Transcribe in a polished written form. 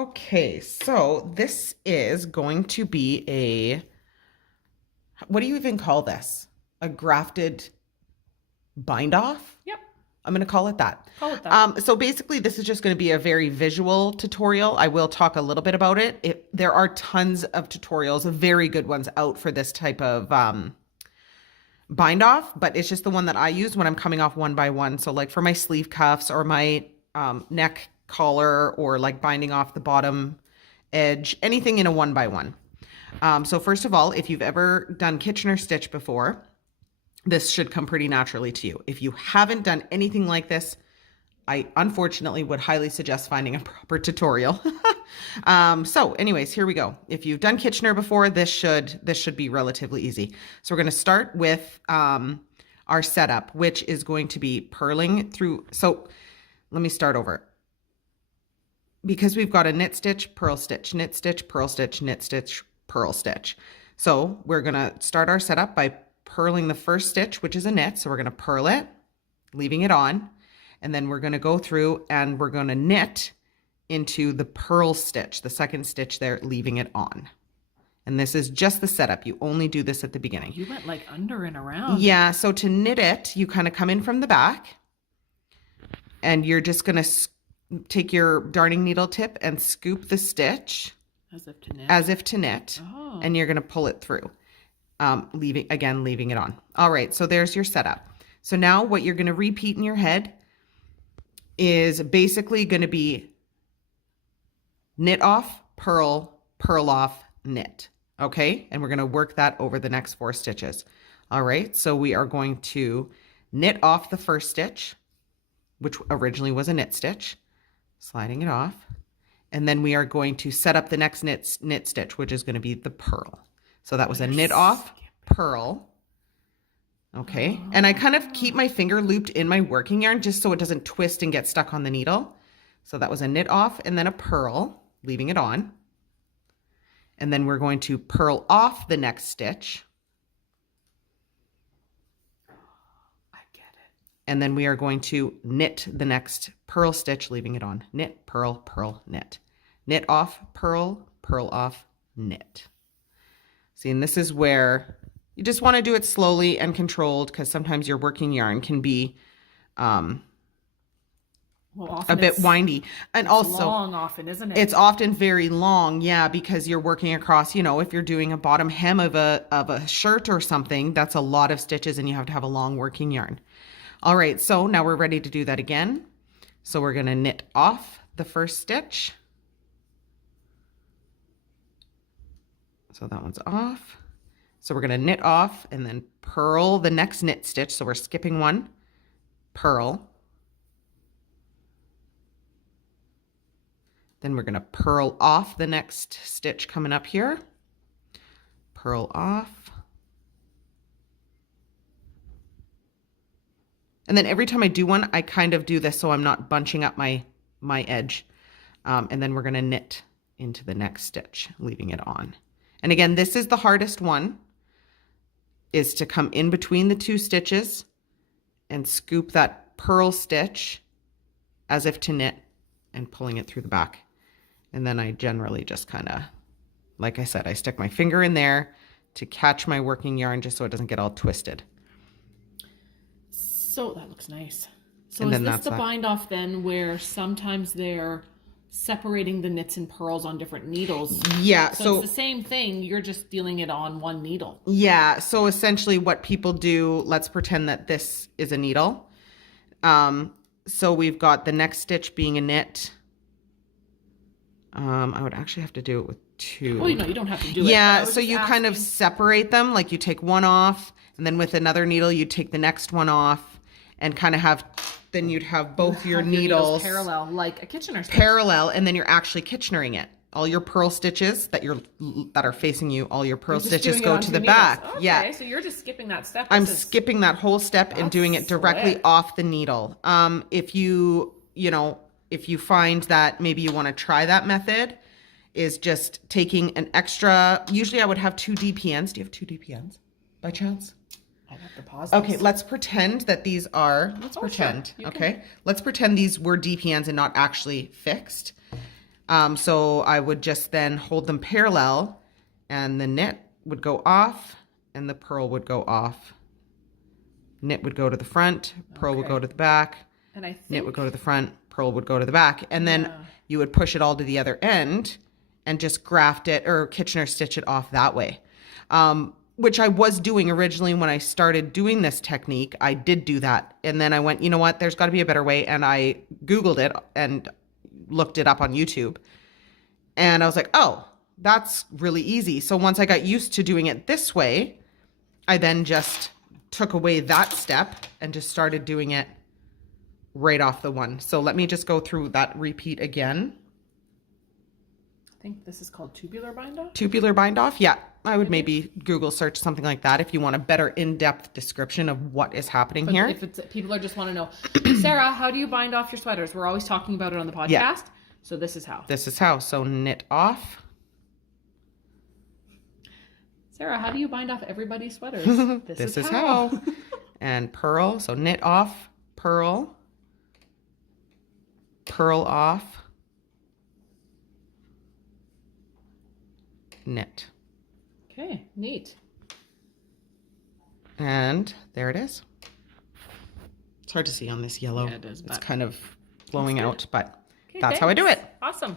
Okay, so this is going to be what do you even call this? A grafted bind off? Yep. I'm going to call it that. Call it that. So basically, this is just going to be a very visual tutorial. I will talk a little bit about it. There are tons of tutorials, very good ones out for this type of bind off, but it's just the one that I use when I'm coming off one by one. So like for my sleeve cuffs or my neck collar, or like binding off the bottom edge, anything in a one by one. So first of all, if you've ever done Kitchener stitch before, this should come pretty naturally to you. If you haven't done anything like this, I unfortunately would highly suggest finding a proper tutorial. So anyways, here we go. If you've done Kitchener before, this should be relatively easy. So we're going to start with our setup, which is going to be purling through. So let me start over. Because we've got a knit stitch, purl stitch, knit stitch, purl stitch, knit stitch, purl stitch. So we're going to start our setup by purling the first stitch, which is a knit. So we're going to purl it, leaving it on. And then we're going to go through and we're going to knit into the purl stitch, the second stitch there, leaving it on. And this is just the setup. You only do this at the beginning. You went like under and around. Yeah. So to knit it, you kind of come in from the back and you're just going to take your darning needle tip and scoop the stitch as if to knit. As if to knit. Oh. And you're going to pull it through, leaving it on. All right. So there's your setup. So now what you're going to repeat in your head is basically going to be knit off, purl, purl off, knit. Okay. And we're going to work that over the next 4 stitches. All right. So we are going to knit off the first stitch, which originally was a knit stitch, sliding it off. And then we are going to set up the next knit stitch, which is going to be the purl. So that was a knit off, purl. Okay. And I kind of keep my finger looped in my working yarn just so it doesn't twist and get stuck on the needle. So that was a knit off and then a purl, leaving it on. And then we're going to purl off the next stitch. And then we are going to knit the next purl stitch, leaving it on. Knit, purl, purl, knit. Knit off, purl, purl off, knit. See, and this is where you just want to do it slowly and controlled, because sometimes your working yarn can be a bit windy. And also long often, isn't it? It's often very long, yeah, because you're working across, if you're doing a bottom hem of a shirt or something, that's a lot of stitches and you have to have a long working yarn. All right, so now we're ready to do that again. So we're going to knit off the first stitch. So that one's off. So we're going to knit off and then purl the next knit stitch. So we're skipping one, purl. Then we're going to purl off the next stitch coming up here. Purl off. And then every time I do one, I kind of do this so I'm not bunching up my edge. And then we're going to knit into the next stitch, leaving it on. And again, this is the hardest one, is to come in between the 2 stitches and scoop that purl stitch as if to knit and pulling it through the back. And then I generally just kind of, like I said, I stick my finger in there to catch my working yarn just so it doesn't get all twisted. So that looks nice. So is this the bind off then where sometimes they're separating the knits and purls on different needles? Yeah. So it's the same thing. You're just dealing it on one needle. Yeah. So essentially what people do, let's pretend that this is a needle. So we've got the next stitch being a knit. I would actually have to do it with 2. Well, you don't have to do it. Yeah. So you kind of separate them, like you take one off and then with another needle, you take the next one off. And kind of then you'd have both your needles parallel, like a Kitchener stitch. Parallel, and then you're actually Kitchenering it. All your purl stitches that are facing you, all your purl stitches go to the back. Okay, yeah. So you're just skipping that step. I'm skipping that whole step and doing it directly off the needle. If you find that maybe you want to try that method, is just taking an extra. Usually, I would have 2 DPNs. Do you have 2 DPNs by chance? I have to pause. Okay, let's pretend that these are, let's pretend these were DPNs and not actually fixed. So I would just then hold them parallel, and the knit would go off and the purl would go off. Knit would go to the front, purl would go to the back, and I think knit would go to the front, purl would go to the back. And then you would push it all to the other end and just graft it or Kitchener stitch it off that way. Which I was doing originally when I started doing this technique. I did do that. And then I went, you know what, there's got to be a better way. And I Googled it and looked it up on YouTube. And I was like, oh, that's really easy. So once I got used to doing it this way, I then just took away that step and just started doing it right off the one. So let me just go through that repeat again. I think this is called tubular bind-off. Tubular bind-off, yeah. I would maybe Google search something like that if you want a better in-depth description of what is happening here. If it's people are just want to know, Sarah, how do you bind off your sweaters? We're always talking about it on the podcast. Yeah. So this is how. This is how. So knit off. Sarah, how do you bind off everybody's sweaters? This is how. And purl. So knit off, purl, purl off, knit. Okay, neat. And there it is. It's hard to see on this yellow. Yeah, it is. It's kind of blowing out, but okay, that's how I do it. Awesome.